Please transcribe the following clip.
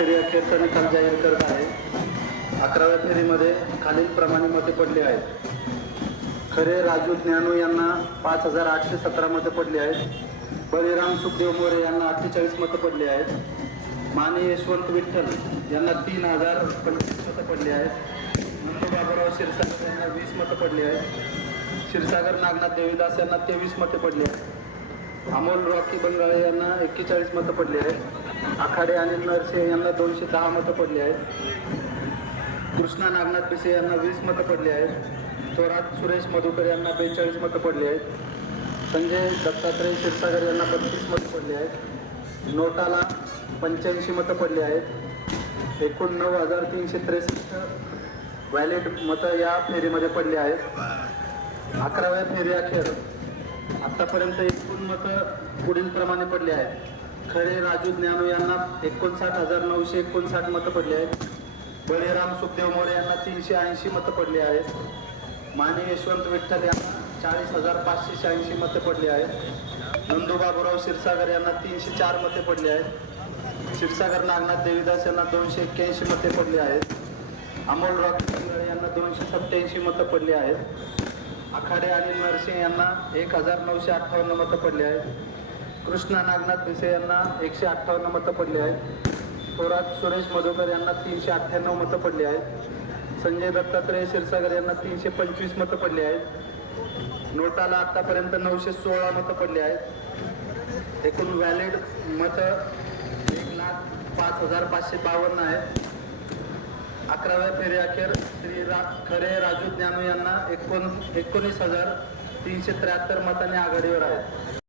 फेरी अखेरचा निकाल जाहीर करत आहे. अकराव्या फेरीमध्ये खालील प्रमाणे मते पडले आहेत. खरे राजू ज्ञानू यांना पाच हजार आठशे सतरा मतं पडली आहेत. बळीराम सुखदेव मोरे यांना अठ्ठेचाळीस मतं पडली आहेत. माने यशवंत विठ्ठल यांना तीन हजार पंचवीस मतं पडली आहेत. नंदू बाबूराव क्षीरसागर यांना वीस मतं पडली आहेत. क्षीरसागर नागनाथ देवीदास यांना तेवीस मते पडली आहेत. अमोल रॉकी बंगाळे यांना एक्केचाळीस मतं पडली आहेत. आखाडे आणि नरसे यांना दोनशे दहा मतं पडली आहेत. कृष्णा नागनाथ पिसे यांना वीस मतं पडली आहेत. थोरात सुरेश मधुकर यांना बेचाळीस मतं पडली आहेत. संजय दत्तात्रय क्षीरसागर यांना बत्तीस मतं पडली आहेत. नोटाला पंच्याऐंशी मतं पडली आहेत. एकूण नऊ हजार तीनशे त्रेसष्ट व्हॅलिड मतं या फेरीमध्ये पडली आहेत. अकराव्या फेरी अखेर आत्तापर्यंत एकूण मतं पुढील प्रमाणे पडली आहेत. खरे राजू ज्ञानू यांना एकोणसाठ हजार नऊशे एकोणसाठ मतं पडली आहेत. बळीराम सुखदेव मोरे यांना तीनशे ऐंशी मतं पडली आहेत. माने यशवंत विठ्ठल यांना चाळीस हजार पाचशे शहाऐंशी मतं पडली आहेत. नंदुबाबुराव क्षीरसागर यांना तीनशे चार मते पडली आहेत. क्षीरसागर नागनाथ देवीदास यांना दोनशे एक्क्याऐंशी मते पडली आहेत. अमोल रॉक यांना दोनशे सत्त्याऐंशी मतं पडली आहेत. आखाडे आणि नरसिंह यांना एक हजार नऊशे अठ्ठावन्न मतं पडली आहेत. कृष्णा नागनाथ भिसे यांना एकशे अठ्ठावन्न मतं पडली आहेत. थोरात सुरेश मधुकर यांना तीनशे अठ्ठ्याण्णव मतं पडली आहेत. संजय दत्तात्रय क्षीरसागर यांना तीनशे पंचवीस मतं पडली आहेत. नोटाला आतापर्यंत नऊशे सोळा मतं पडली आहेत. एकूण व्हॅलिड मतं एक लाख पाच हजार पाचशे बावन्न आहेत. अकराव्या फेरी अखेर श्री रा खरे राजू ज्ञानू यांना एकोण एकोणीस हजार तीनशे त्र्याहत्तर मतांनी आघाडीवर आहेत.